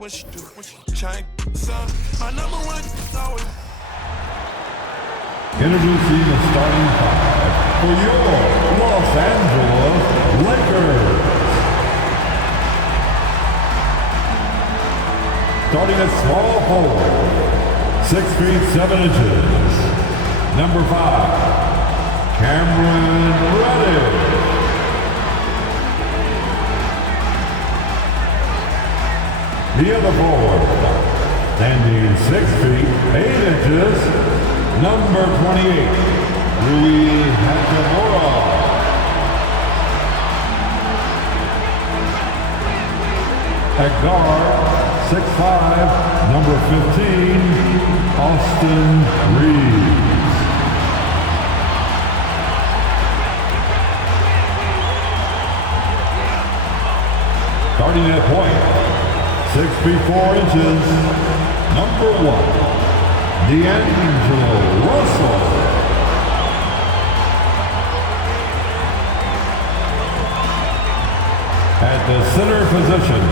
what she do. Trying son, my number one always. Introducing the starting five for your Los Angeles Lakers. Starting at small forward, 6 feet 7 inches. Number 5, Cameron Reddish. The other forward, standing 6 feet 8 inches, number 28, Rui Hachimura. At guard, 6'5", number 15, Austin Reeves. Starting at point, 6 feet 4 inches, number 1, D'Angelo Russell. At the center position,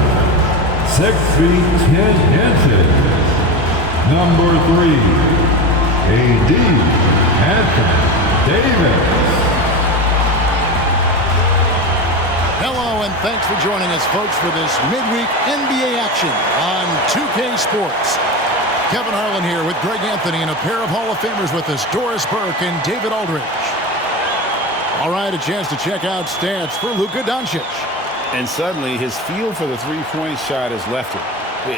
6 feet 10 inches, number 3, A.D. Anthony Davis. Hello, and thanks for joining us, folks, for this midweek NBA action on 2K Sports. Kevin Harlan here with Greg Anthony and a pair of Hall of Famers with us, Doris Burke and David Aldridge. All right, a chance to check out stats for Luka Doncic. And suddenly, his feel for the three-point shot has left him.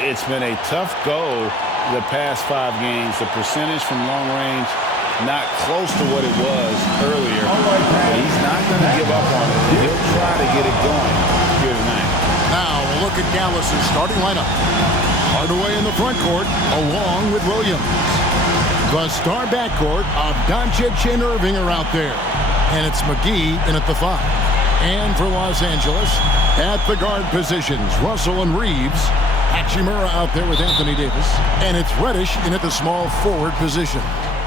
It's been a tough go the past 5 games. The percentage from long range, not close to what it was earlier. But he's not going to give up on it. He'll try to get it going here tonight. Now, a look at Dallas's starting lineup. Hardaway in the front court, along with Williams. The star backcourt of Doncic and Irving are out there. And it's McGee in at the 5. And for Los Angeles, at the guard positions, Russell and Reeves. Hachimura out there with Anthony Davis. And it's Reddish in at the small forward position.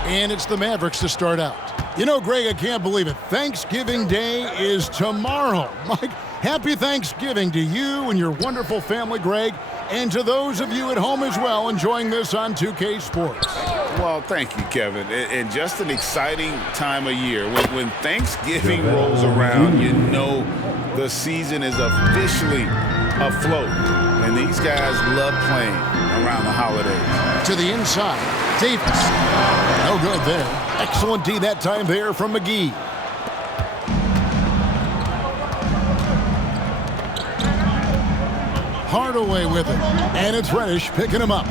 And it's the Mavericks to start out. You know, Greg, I can't believe it. Thanksgiving Day is tomorrow. Mike, happy Thanksgiving to you and your wonderful family, Greg, and to those of you at home as well enjoying this on 2K Sports. Well, thank you, Kevin. And just an exciting time of year. When Thanksgiving rolls around, you know the season is officially afloat. And these guys love playing around the holidays. To the inside, Davis. No good there. Excellent D that time there from McGee. Hardaway with it. And it's Reddish picking him up.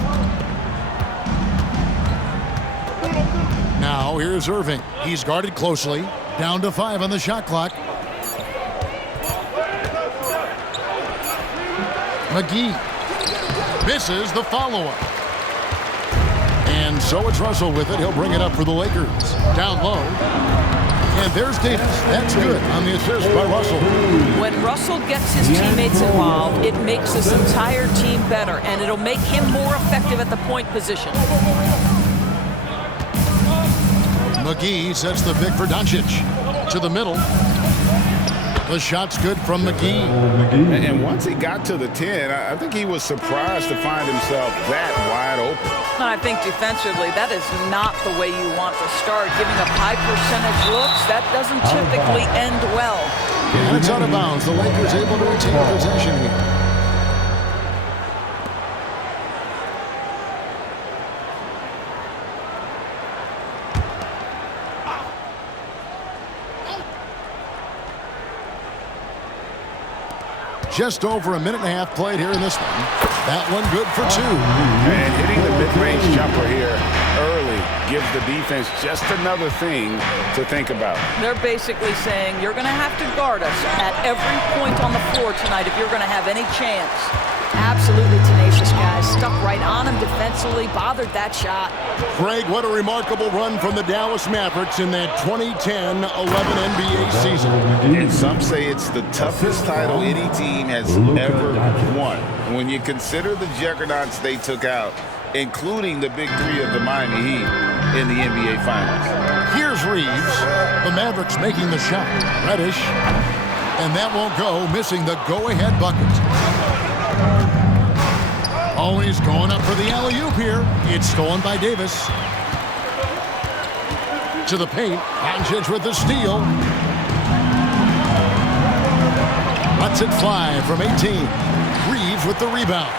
Now here's Irving. He's guarded closely. Down to 5 on the shot clock. McGee misses the follow-up. And so it's Russell with it. He'll bring it up for the Lakers. Down low. And there's Davis. That's good on the assist by Russell. When Russell gets his teammates involved, it makes this entire team better, and it'll make him more effective at the point position. McGee sets the pick for Doncic. To the middle. The shot's good from McGee. And once he got to the 10, I think he was surprised to find himself that wide open. I think defensively, that is not the way you want to start. Giving up high percentage looks, that doesn't typically end well. And it's out of bounds. The Lakers able to retain possession here. Just over a minute and a half played here in this one. That one good for 2. And hitting the mid-range jumper here early gives the defense just another thing to think about. They're basically saying you're going to have to guard us at every point on the floor tonight if you're going to have any chance. Absolutely tenacious guys. Stuck right on him defensively. Bothered that shot. Greg, what a remarkable run from the Dallas Mavericks in that 2010-11 NBA season. And some say it's the toughest title any team has ever won. When you consider the juggernauts they took out, including the big 3 of the Miami Heat in the NBA Finals. Here's Reeves. The Mavericks making the shot. Reddish. And that won't go, missing the go-ahead bucket. A He's going up for the alley-oop here. It's stolen by Davis. To the paint. Doncic with the steal. Lets it fly from 18. Reeves with the rebound.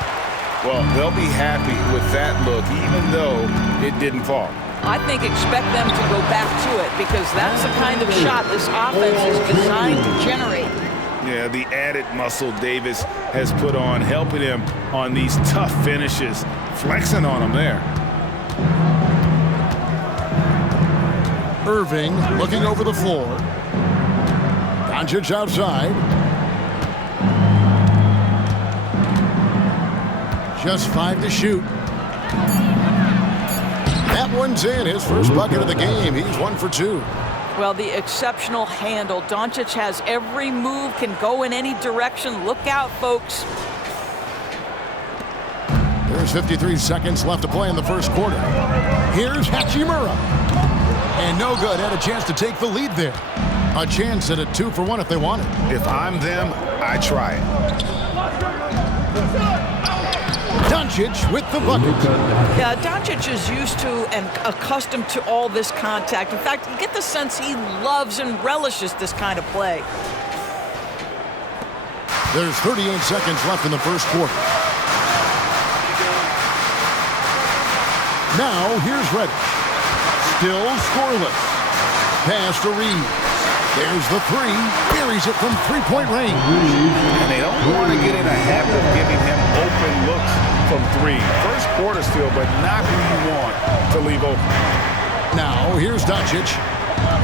Well, they'll be happy with that look, even though it didn't fall. I think expect them to go back to it because that's the kind of shot this offense is designed to generate. Yeah, the added muscle Davis has put on, helping him on these tough finishes, flexing on him there. Irving looking over the floor. Doncic outside. Just 5 to shoot. That one's in. His first bucket of the game. He's 1 for 2. Well, the exceptional handle. Doncic has every move, can go in any direction. Look out, folks. There's 53 seconds left to play in the first quarter. Here's Hachimura. And no good. Had a chance to take the lead there. A chance at a 2 for 1 if they want it. If I'm them, I try it. Doncic with the bucket. Yeah, Doncic is used to and accustomed to all this contact. In fact, you get the sense he loves and relishes this kind of play. There's 38 seconds left in the first quarter. Now, here's Reddish. Still scoreless. Pass to Reeves. There's the 3. Buries it from three-point range. And they don't want to get in a habit of giving him open looks from 3. First quarter still, but not who you want to leave open. Now, here's Doncic.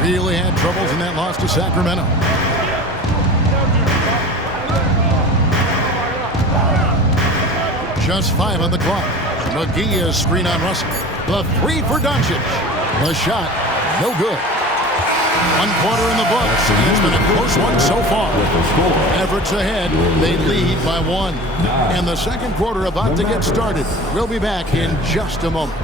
Really had troubles in that loss to Sacramento. Just 5 on the clock. McGee is screen on Russell. The 3 for Doncic. The shot, no good. 1 quarter in the books. It's been a close one so far. Everett's ahead. They lead by 1. And the second quarter about to get started. We'll be back in just a moment.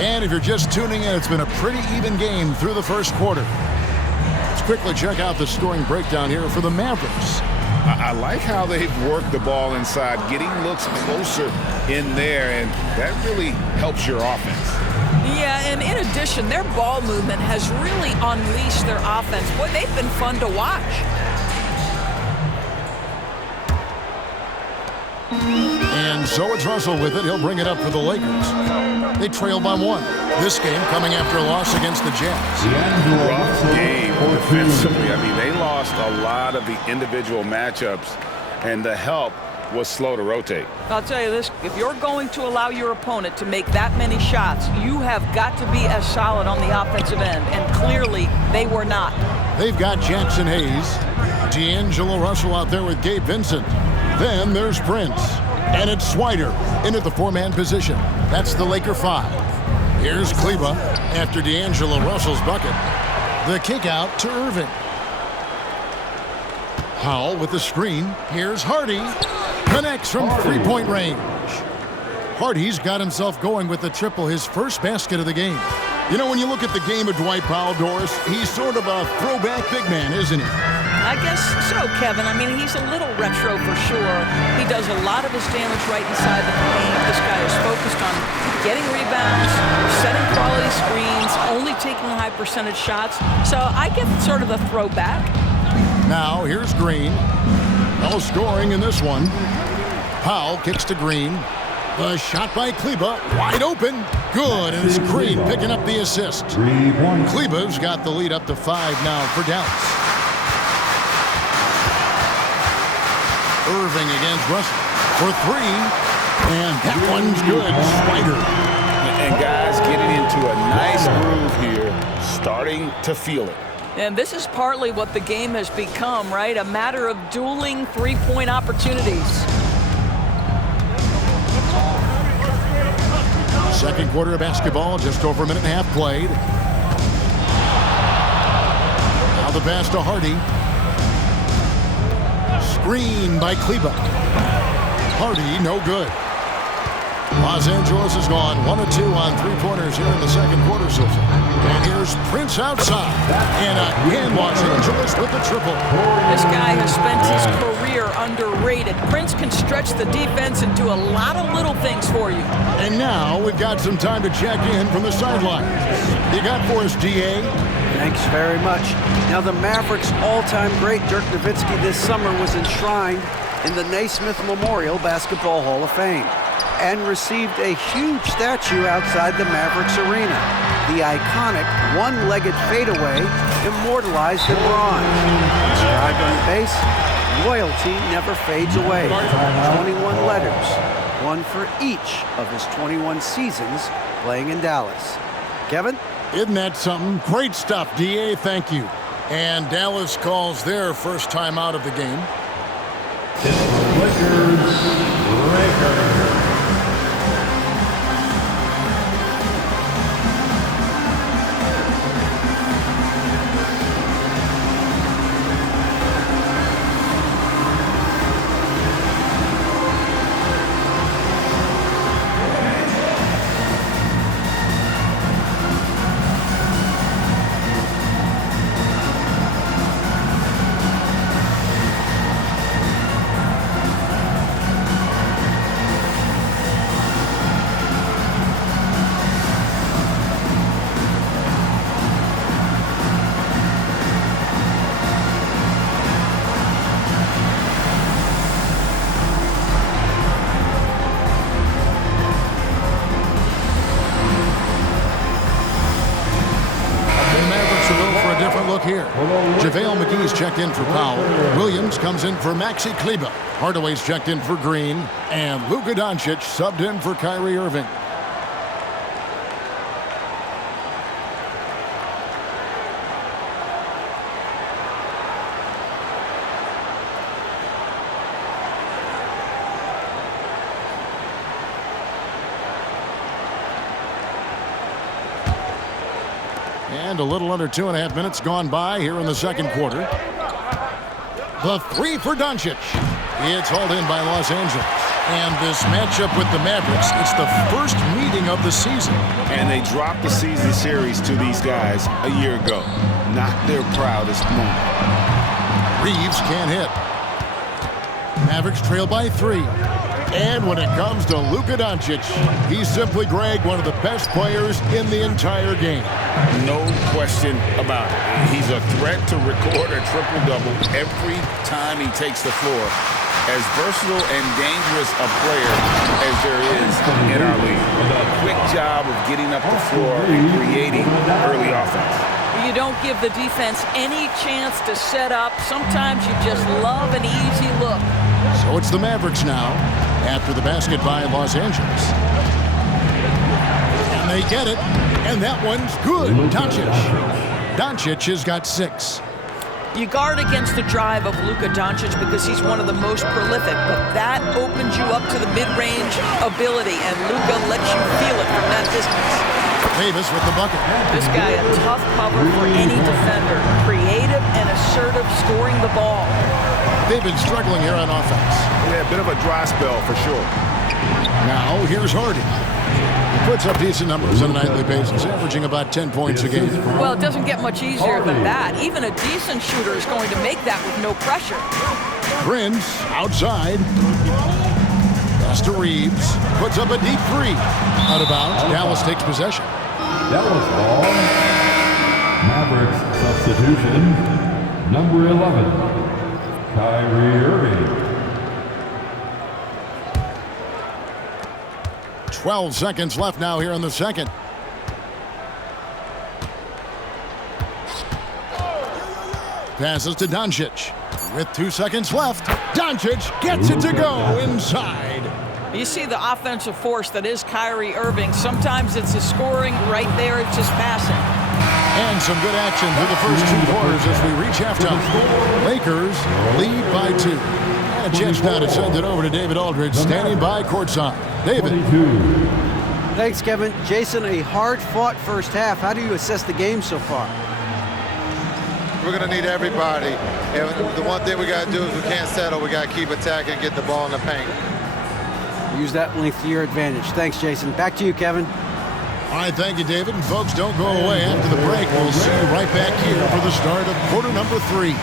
And if you're just tuning in, it's been a pretty even game through the first quarter. Let's quickly check out the scoring breakdown here for the Mavericks. I like how they've worked the ball inside, getting looks closer in there, and that really helps your offense. Yeah, and in addition, their ball movement has really unleashed their offense. Boy, they've been fun to watch. And so it's Russell with it. He'll bring it up for the Lakers. They trail by 1. This game coming after a loss against the Jazz. Rough game defensively. I mean, they lost a lot of the individual matchups, and the help was slow to rotate. I'll tell you this, if you're going to allow your opponent to make that many shots, you have got to be as solid on the offensive end, and clearly they were not. They've got Jackson Hayes, D'Angelo Russell out there with Gabe Vincent. Then there's Prince. And it's Swider into the 4-man position. That's the Laker 5. Here's Kleba after D'Angelo Russell's bucket. The kick out to Irving. Howell with the screen. Here's Hardy. Connects from three-point range. Hardy's got himself going with the triple, his first basket of the game. You know, when you look at the game of Dwight Powell, Doris, he's sort of a throwback big man, isn't he? I guess so, Kevin. I mean, he's a little retro for sure. He does a lot of his damage right inside the paint. This guy is focused on getting rebounds, setting quality screens, only taking high percentage shots. So I get sort of a throwback. Now, here's Green. No scoring in this one. Powell kicks to Green. The shot by Kleba, wide open. Good, and it's Green picking up the assist. Kleba's got the lead up to 5 now for Dallas. Irving against Russell for 3. And that one's good. Swider. And guys getting in into a nice groove here, starting to feel it. And this is partly what the game has become, right? A matter of dueling three-point opportunities. Second quarter of basketball, just over a minute and a half played. Now the pass to Hardy. Screen by Kleba. Hardy, no good. Los Angeles has gone 1 of 2 on three-pointers here in the second quarter so far. And here's Prince outside. And again, Los Angeles with the triple. This guy has spent his career underrated. Prince can stretch the defense and do a lot of little things for you. And now we've got some time to check in from the sidelines. You got for us, DA? Thanks very much. Now, the Mavericks' all-time great Dirk Nowitzki this summer was enshrined in the Naismith Memorial Basketball Hall of Fame and received a huge statue outside the Mavericks arena. The iconic one-legged fadeaway immortalized in bronze. Inscribed on the base, loyalty never fades away. 21 letters, one for each of his 21 seasons playing in Dallas. Kevin? Isn't that something? Great stuff, DA. Thank you. And Dallas calls their first time out of the game. Lakers. Here. JaVale McGee's checked in for Powell. Williams comes in for Maxi Kleba. Hardaway's checked in for Green. And Luka Doncic subbed in for Kyrie Irving. And a little under 2.5 minutes gone by here in the second quarter. The three for Doncic. It's hauled in by Los Angeles. And this matchup with the Mavericks, it's the first meeting of the season. And they dropped the season series to these guys a year ago. Not their proudest moment. Reeves can't hit. Mavericks trail by 3. And when it comes to Luka Doncic, he's simply, Greg, one of the best players in the entire game. No question about it. He's a threat to record a triple-double every time he takes the floor. As versatile and dangerous a player as there is in our league. A quick job of getting up the floor and creating early offense. You don't give the defense any chance to set up. Sometimes you just love an easy look. So it's the Mavericks now, after the basket by Los Angeles. And they get it, and that one's good. Doncic has got 6. You guard against the drive of Luka Doncic because he's one of the most prolific, but that opens you up to the mid-range ability, and Luka lets you feel it from that distance. Davis with the bucket. This guy, a tough cover for any defender. Creative and assertive, scoring the ball. They've been struggling here on offense. Yeah, a bit of a dry spell for sure. Now, here's Hardy. He puts up decent numbers on a nightly basis, averaging about 10 points a game. Well, it doesn't get much easier than that. Even a decent shooter is going to make that with no pressure. Prince, outside. Pass to Reeves. Puts up a deep 3. Out of bounds. Dallas takes possession. Dallas ball. Mavericks substitution. Number 11. Kyrie Irving. 12 seconds left now here in the second. Passes to Doncic. With 2 seconds left, Doncic gets it to go inside. You see the offensive force that is Kyrie Irving. Sometimes it's a scoring right there, it's just passing. And some good action through the first 2 quarters as we reach halftime. Lakers lead by 2. And a chance now to send it over to David Aldridge, standing by courtside. David. Thanks, Kevin. Jason, a hard-fought first half. How do you assess the game so far? We're going to need everybody. And the one thing we got to do is we can't settle. We got to keep attacking and get the ball in the paint. Use that length to your advantage. Thanks, Jason. Back to you, Kevin. All right, thank you, David. And folks, don't go away. After the break, we'll see you right back here for the start of quarter number 3.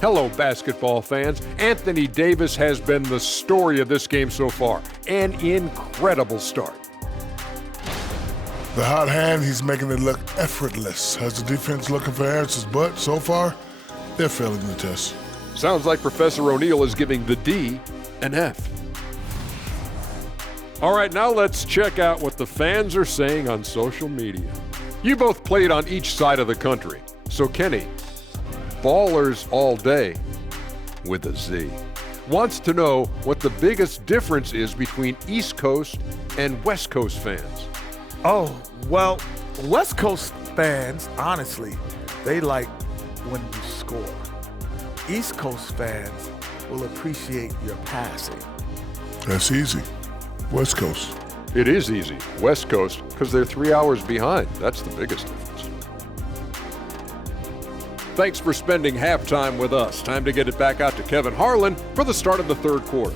Hello, basketball fans. Anthony Davis has been the story of this game so far. An incredible start. The hot hand, he's making it look effortless. Has the defense looking for answers, but so far, they're failing the test. Sounds like Professor O'Neal is giving the D an F. All right, now let's check out what the fans are saying on social media. You both played on each side of the country. So Kenny, Ballers All Day, with a Z, wants to know what the biggest difference is between East Coast and West Coast fans. Oh, well, West Coast fans, honestly, they like when you score. East Coast fans will appreciate your passing. That's easy. West Coast. It is easy. West Coast, because they're 3 hours behind. That's the biggest difference. Thanks for spending halftime with us. Time to get it back out to Kevin Harlan for the start of the third quarter.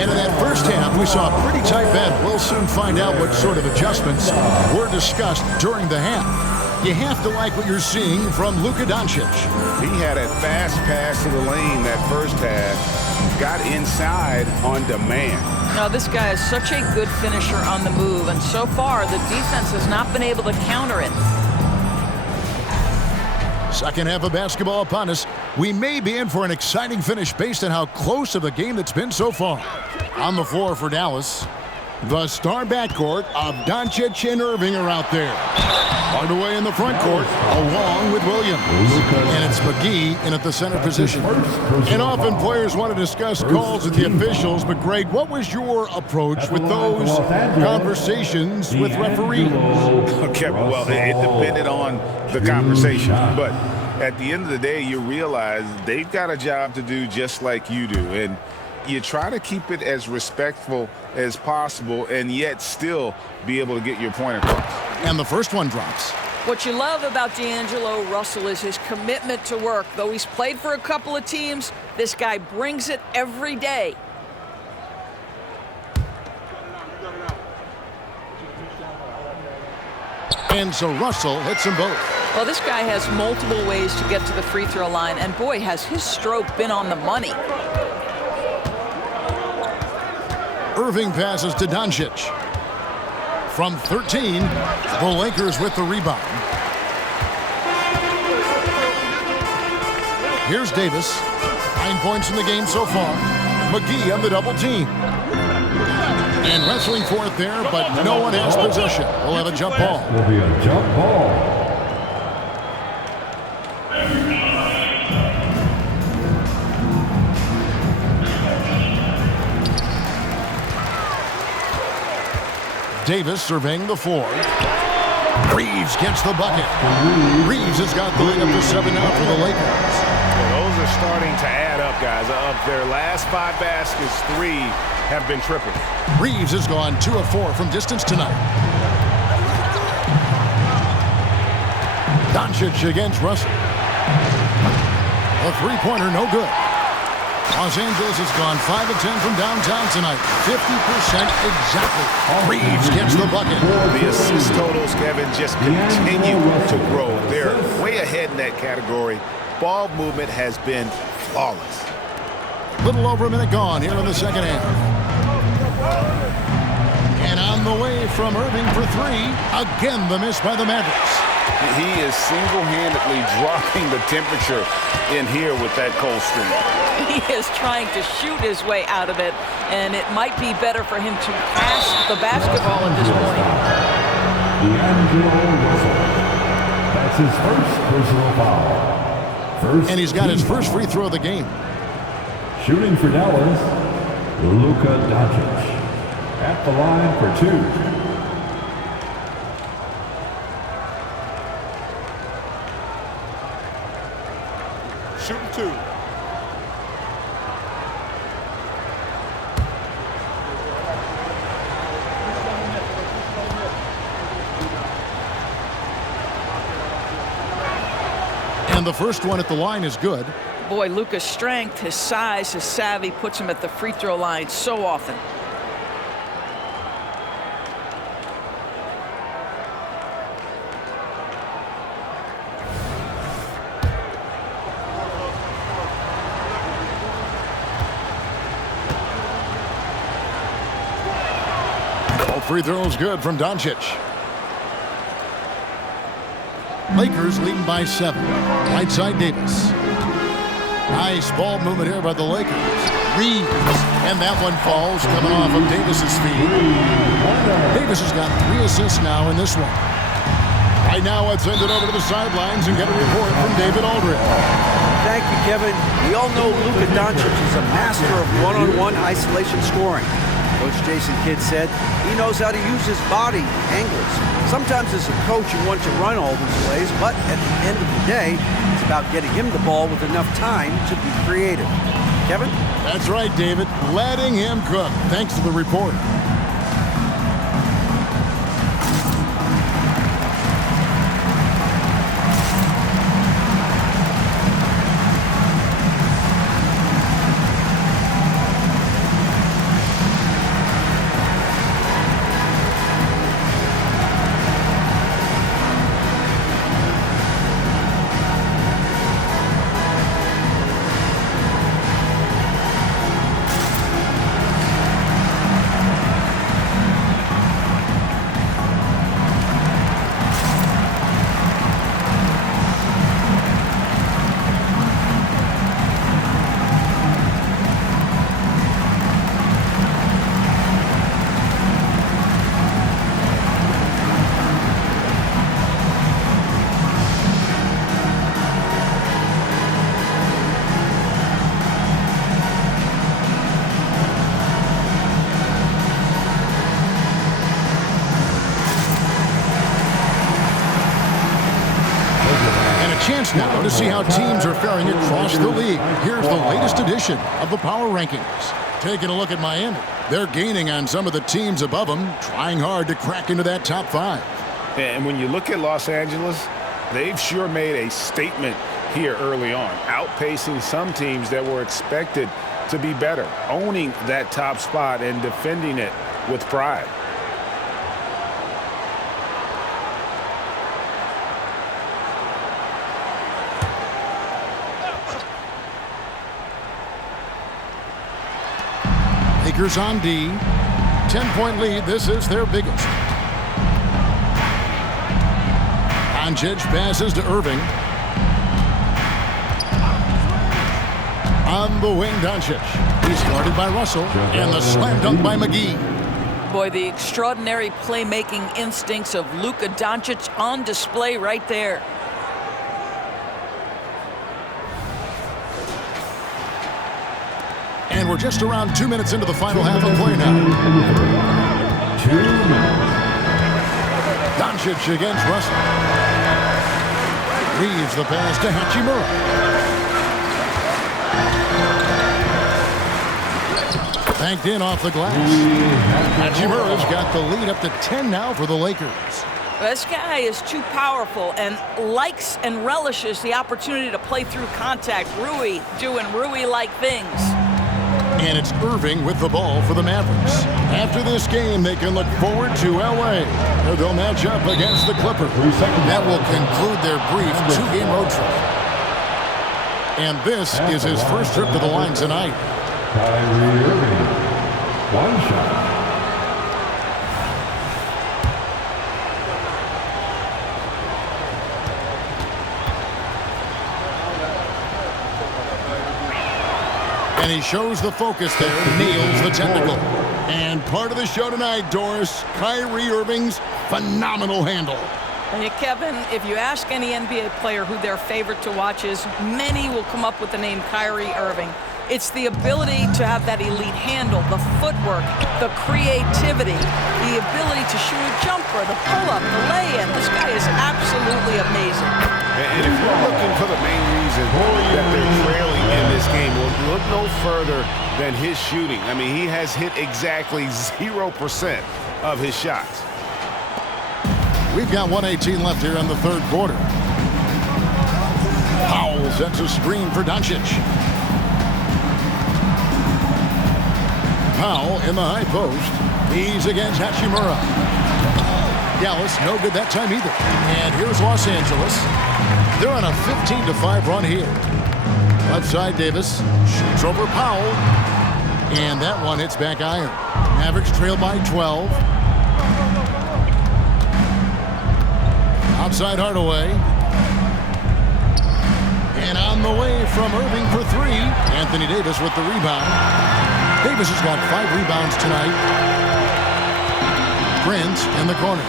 And in that first half, we saw a pretty tight battle. We'll soon find out what sort of adjustments were discussed during the half. You have to like what you're seeing from Luka Doncic. He had a fast pass to the lane that first half. Got inside on demand. Now, this guy is such a good finisher on the move, and so far the defense has not been able to counter it. Second half of basketball upon us. We may be in for an exciting finish based on how close of a game that's been so far. On the floor for Dallas, the star backcourt of Doncic and Irving are out there. Underway in the front court, along with Williams. And it's McGee in at the center position. And often players want to discuss calls with the officials, but Greg, what was your approach with those conversations with referees? Okay, well, it depended on the conversation. But at the end of the day, you realize they've got a job to do just like you do. And you try to keep it as respectful as possible and yet still be able to get your point across. And the first one drops. What you love about D'Angelo Russell is his commitment to work. Though he's played for a couple of teams, this guy brings it every day. And so Russell hits them both. Well, this guy has multiple ways to get to the free throw line, and boy, has his stroke been on the money. Irving passes to Doncic. From 13, the Lakers with the rebound. Here's Davis. 9 points in the game so far. McGee on the double team. And wrestling for it there, but no one has possession. We'll have a jump ball. Will be a jump ball. Davis surveying the floor. Reeves gets the bucket. Reeves has got the lead up to 7 now for the Lakers. Well, those are starting to add up, guys. Of their last 5 baskets, 3 have been triples. Reeves has gone 2 of 4 from distance tonight. Doncic against Russell. A three-pointer, no good. Los Angeles has gone 5 of 10 from downtown tonight. 50% exactly. Reeves gets the bucket. The assist totals, Kevin, just continue to grow. They're way ahead in that category. Ball movement has been flawless. Little over a minute gone here in the second half. And on the way from Irving for 3. Again, the miss by the Mavericks. He is single-handedly dropping the temperature in here with that cold streak. He is trying to shoot his way out of it, and it might be better for him to pass the basketball at this point. D'Angelo Russell. That's his first personal foul. And he's got his first free throw of the game. Shooting for Dallas, Luka Doncic. At the line for 2. Shooting 2. And the first one at the line is good. Boy, Luka's strength, his size, his savvy puts him at the free throw line so often. All free throws good from Doncic. Lakers leading by 7. Right side Davis. Nice ball movement here by the Lakers. Reeves. And that one falls coming off of Davis's feet. Davis has got 3 assists now in this one. Right now, let's send it over to the sidelines and get a report from David Aldridge. Thank you, Kevin. We all know Luka Doncic is a master of one-on-one isolation scoring. Coach Jason Kidd said he knows how to use his body angles. Sometimes as a coach you want to run all these plays, but at the end of the day, it's about getting him the ball with enough time to be creative. Kevin? That's right, David. Letting him cook. Thanks to the report. Chance now to see how teams are faring across the league. Here's the latest edition of the Power Rankings. Taking a look at Miami. They're gaining on some of the teams above them, trying hard to crack into that top 5. And when you look at Los Angeles, they've sure made a statement here early on, outpacing some teams that were expected to be better, owning that top spot and defending it with pride. Lakers on D. 10-point lead. This is their biggest. Doncic passes to Irving. On the wing, Doncic. He's guarded by Russell. And the slam dunk by McGee. Boy, the extraordinary playmaking instincts of Luka Doncic on display right there. And we're just around 2 minutes into the final half of play now. 2 minutes. Doncic against Russell. Leaves the pass to Hachimura. Banked in off the glass. Hachimura's got the lead up to 10 now for the Lakers. This guy is too powerful and likes and relishes the opportunity to play through contact. Rui doing Rui-like things. And it's Irving with the ball for the Mavericks. After this game, they can look forward to L.A., where they'll match up against the Clippers. That will conclude their brief 2-game road trip. And this is his first trip to the line tonight. Kyrie Irving. 1 shot. And he shows the focus there, nails the technical. And part of the show tonight, Doris, Kyrie Irving's phenomenal handle. Hey, Kevin, if you ask any NBA player who their favorite to watch is, many will come up with the name Kyrie Irving. It's the ability to have that elite handle, the footwork, the creativity, the ability to shoot a jumper, the pull-up, the lay-in. This guy is absolutely amazing. And if you're looking for the main reason that they're trailing in this game, well, look no further than his shooting. I mean, he has hit exactly 0% of his shots. We've got 1:18 left here in the third quarter. Powell sets a screen for Doncic. Powell in the high post. He's against Hachimura. Dallas, no good that time either. And here's Los Angeles. They're on a 15-5 run here. Left side, Davis shoots over Powell. And that one hits back iron. Mavericks trail by 12. Outside Hardaway. And on the way from Irving for 3. Anthony Davis with the rebound. Davis has got 5 rebounds tonight. Prince in the corner.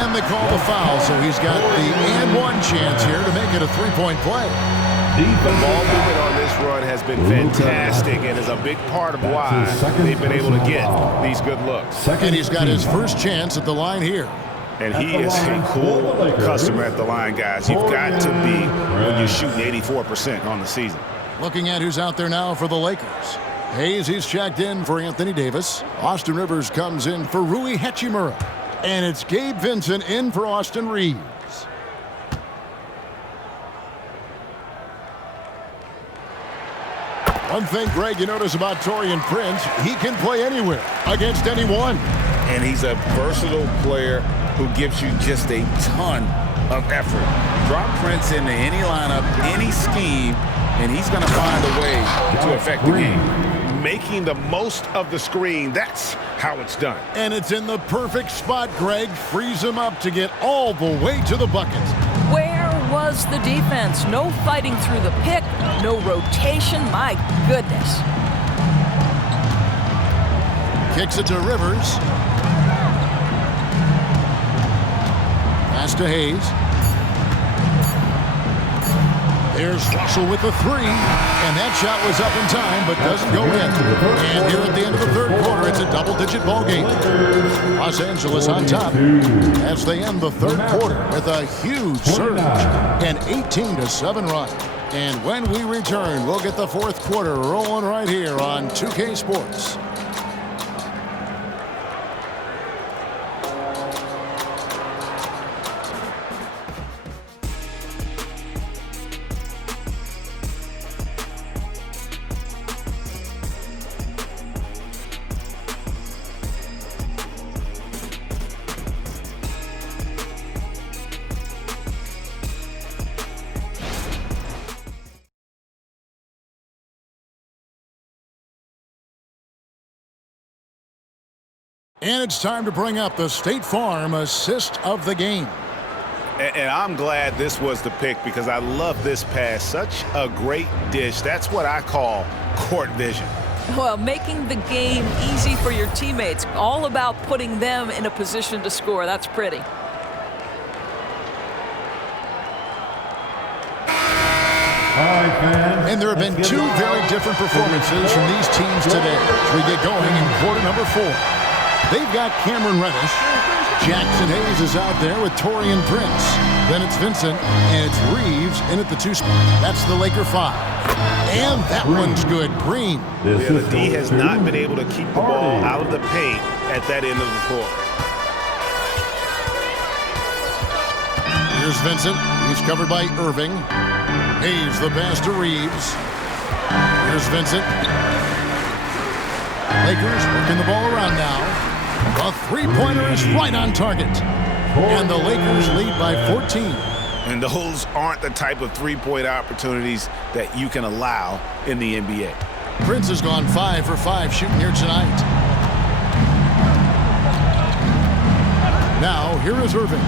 And they call the foul, so he's got the and one chance here to make it a 3-point play. The ball movement on this run has been fantastic and is a big part of why they've been able to get these good looks. And he's got his first chance at the line here. And he is a cool customer at the line, guys. You've got to be when you're shooting 84% on the season. Looking at who's out there now for the Lakers. Hayes, he's checked in for Anthony Davis. Austin Rivers comes in for Rui Hachimura. And it's Gabe Vincent in for Austin Reeves. One thing, Greg, you notice about Taurean Prince, he can play anywhere against anyone. And he's a versatile player who gives you just a ton of effort. Drop Prince into any lineup, any scheme, and he's going to find a way to affect the game. Making the most of the screen, that's how it's done. And it's in the perfect spot, Greg. Frees him up to get all the way to the bucket. Where was the defense? No fighting through the pick, no rotation. My goodness. Kicks it to Rivers. Pass to Hayes. There's Russell with the 3, and that shot was up in time, but doesn't go in. And here at the end of the third quarter, it's a double-digit ball game. Los Angeles on top as they end the third quarter with a huge surge, an 18-7 run. And when we return, we'll get the fourth quarter rolling right here on 2K Sports. And it's time to bring up the State Farm assist of the game. And I'm glad this was the pick because I love this pass. Such a great dish. That's what I call court vision. Well, making the game easy for your teammates. All about putting them in a position to score. That's pretty. And there have been two very different performances from these teams today as we get going in quarter number 4. They've got Cameron Reddish. Jackson Hayes is out there with Torian Prince. Then it's Vincent, and it's Reeves in at the 2 spot. That's the Laker 5. And that one's good. Green. Yeah, the D has not been able to keep the ball out of the paint at that end of the court. Here's Vincent. He's covered by Irving. Hayes the pass to Reeves. Here's Vincent. Lakers working the ball around now. A three-pointer is right on target. And the Lakers lead by 14. And those aren't the type of three-point opportunities that you can allow in the NBA. Prince has gone 5 for 5 shooting here tonight. Now, here is Irving.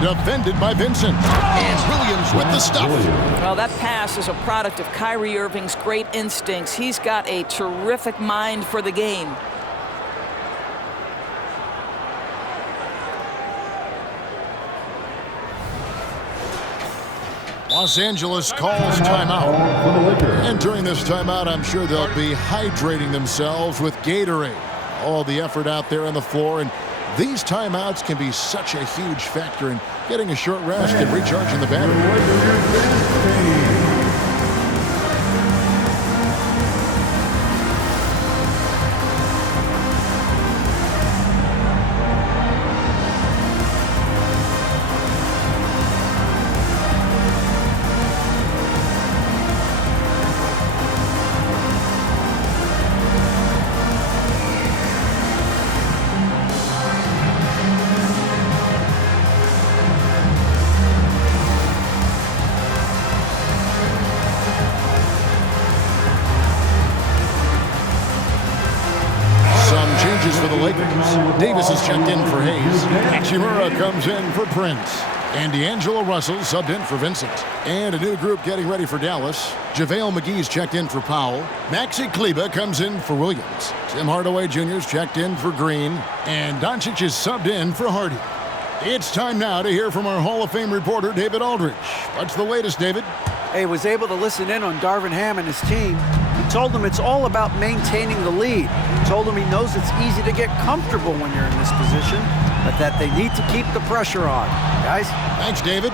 Defended by Vincent. And Williams with the stuff. Well, that pass is a product of Kyrie Irving's great instincts. He's got a terrific mind for the game. Los Angeles calls timeout. And during this timeout, I'm sure they'll be hydrating themselves with Gatorade. All the effort out there on the floor, and these timeouts can be such a huge factor in getting a short rest and recharging the battery. For the Lakers. Davis is checked in for Hayes. Hachimura comes in for Prince. And D'Angelo Russell subbed in for Vincent. And a new group getting ready for Dallas. JaVale McGee's checked in for Powell. Maxi Kleber comes in for Williams. Tim Hardaway Jr.'s checked in for Green. And Doncic is subbed in for Hardy. It's time now to hear from our Hall of Fame reporter, David Aldridge. What's the latest, David? Hey, was able to listen in on Darvin Ham and his team. He told them it's all about maintaining the lead. He told them he knows it's easy to get comfortable when you're in this position, but that they need to keep the pressure on. Guys? Thanks, David.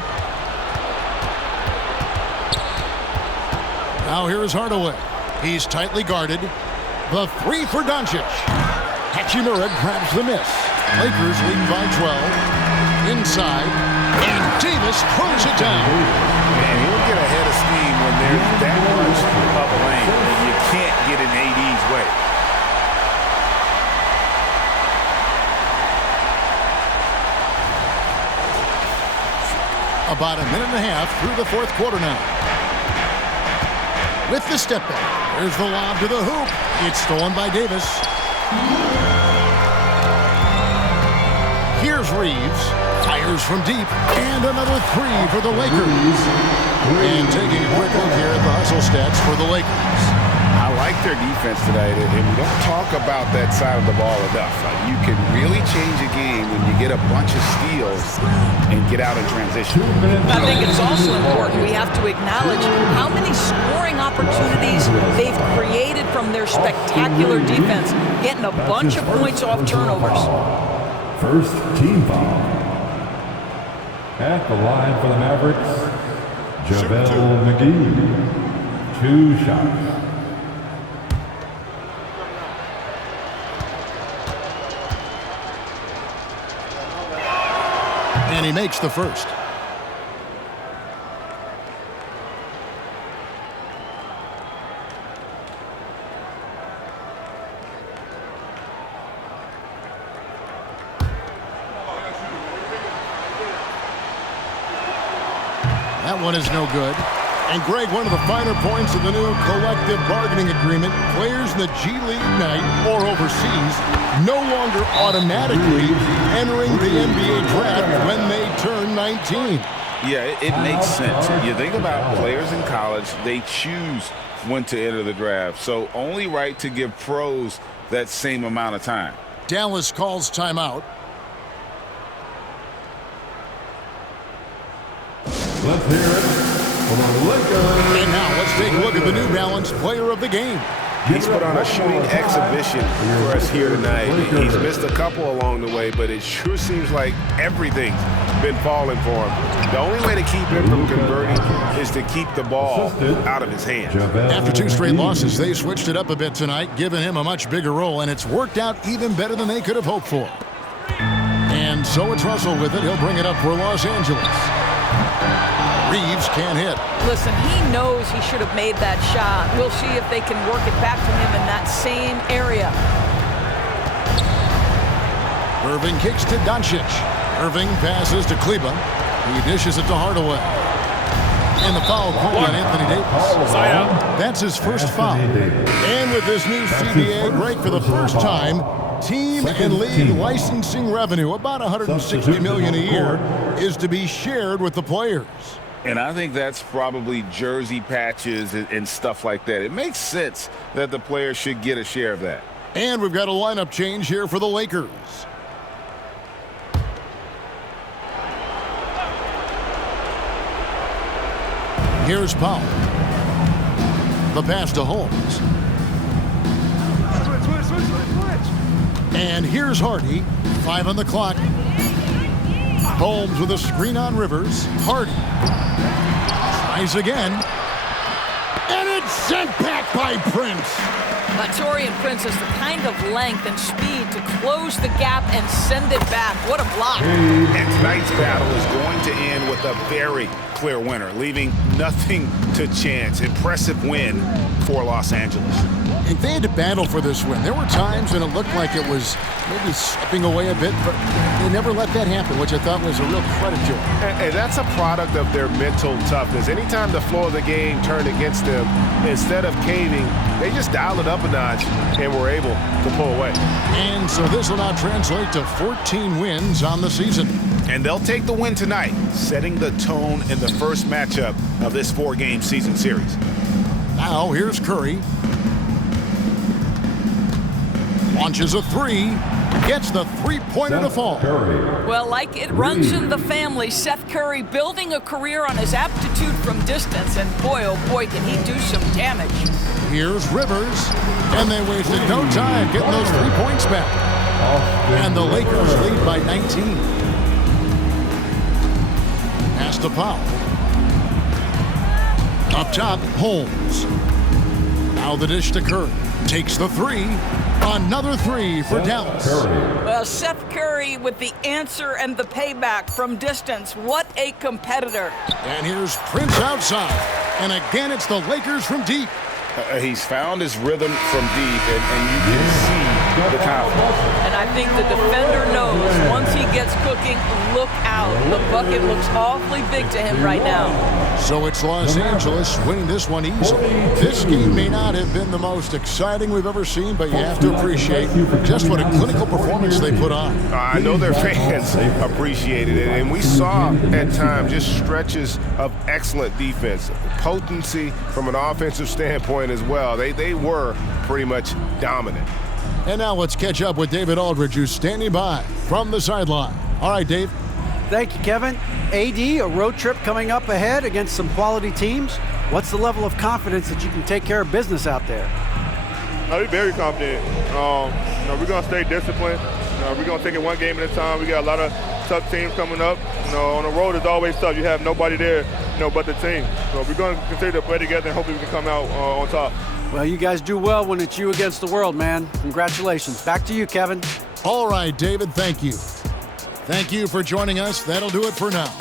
Now here is Hardaway. He's tightly guarded. The 3 for Doncic. Hachimura grabs the miss. Lakers lead by 12. Inside. And Davis throws it down. Man, he'll get ahead of steam when there's that much of a lane. You can't get in AD's way. About a minute and a half through the 4th quarter now. With the step back. There's the lob to the hoop. It's stolen by Davis. Here's Reeves. Fires from deep. And another 3 for the Lakers. And taking a quick look here at the hustle stats for the Lakers. I like their defense tonight, and we don't talk about that side of the ball enough. You can really change a game when you get a bunch of steals and get out in transition. I think it's also important we have to acknowledge how many scoring opportunities they've created from their spectacular defense, getting a bunch of points off turnovers. First team foul. At the line for the Mavericks, JaVale McGee. 2 shots. And he makes the first. That one is no good. And Greg, one of the finer points of the new collective bargaining agreement, players in the G League Ignite or overseas no longer automatically entering the NBA draft when they turn 19. Yeah, it makes sense. You think about players in college, they choose when to enter the draft. So only right to give pros that same amount of time. Dallas calls timeout. Let's hear it for the Lakers. And now let's take a look at the New Balance player of the game. He's put on a shooting exhibition for us here tonight. He's missed a couple along the way, but it sure seems like everything's been falling for him. The only way to keep him from converting is to keep the ball out of his hand. After 2 straight losses, they switched it up a bit tonight, giving him a much bigger role, and it's worked out even better than they could have hoped for. And so it's Russell with it. He'll bring it up for Los Angeles. Reeves can't hit. Listen, he knows he should have made that shot. We'll see if they can work it back to him in that same area. Irving kicks to Doncic. Irving passes to Kleba. He dishes it to Hardaway. And the foul call on Anthony Davis. That's his first foul. And with this new CBA break for the first time, team and league licensing revenue, about $160 million a year, is to be shared with the players. And I think that's probably jersey patches and stuff like that. It makes sense that the players should get a share of that. And we've got a lineup change here for the Lakers. Here's Powell. The pass to Holmes. And here's Hardy. 5 on the clock. Holmes with a screen on Rivers. Hardy tries again. And it's sent back by Prince. Taurean Prince has the kind of length and speed to close the gap and send it back. What a block. And tonight's battle is going to end with a very clear winner, leaving nothing to chance. Impressive win for Los Angeles. And they had to battle for this win. There were times when it looked like it was maybe slipping away a bit, but they never let that happen, which I thought was a real credit to them. And that's a product of their mental toughness. Anytime the flow of the game turned against them, instead of caving, they just dialed it up a notch and were able to pull away. And so this will now translate to 14 wins on the season. And they'll take the win tonight, setting the tone in the first matchup of this 4-game season series. Now here's Curry. Launches a 3, gets the three-pointer to fall. Well, like it runs in the family, Seth Curry building a career on his aptitude from distance, and boy, oh boy, can he do some damage. Here's Rivers, and they wasted no time getting those 3 points back. And the Lakers lead by 19. Pass to Powell. Up top, Holmes. Now the dish to Curry. Takes the 3. Another 3 for Dallas. Well, Seth Curry with the answer and the payback from distance. What a competitor. And here's Prince outside. And again, it's the Lakers from deep. He's found his rhythm from deep, and you can see the confidence. And I think the defender knows once he gets cooking, look out. The bucket looks awfully big to him right now. So it's Los Angeles winning this one easily. This game may not have been the most exciting we've ever seen, but you have to appreciate just what a clinical performance they put on. I know their fans appreciated it, and we saw at times just stretches of excellent defense, potency from an offensive standpoint as well. They were pretty much dominant. And now let's catch up with David Aldridge, who's standing by from the sideline. All right, Dave. Thank you, Kevin. AD, a road trip coming up ahead against some quality teams. What's the level of confidence that you can take care of business out there? We're very confident. We're going to stay disciplined. We're going to take it one game at a time. We got a lot of tough teams coming up. On the road, it's always tough. You have nobody there, but the team. So we're going to continue to play together, and hopefully we can come out on top. Well, you guys do well when it's you against the world, man. Congratulations. Back to you, Kevin. All right, David, thank you. Thank you for joining us. That'll do it for now.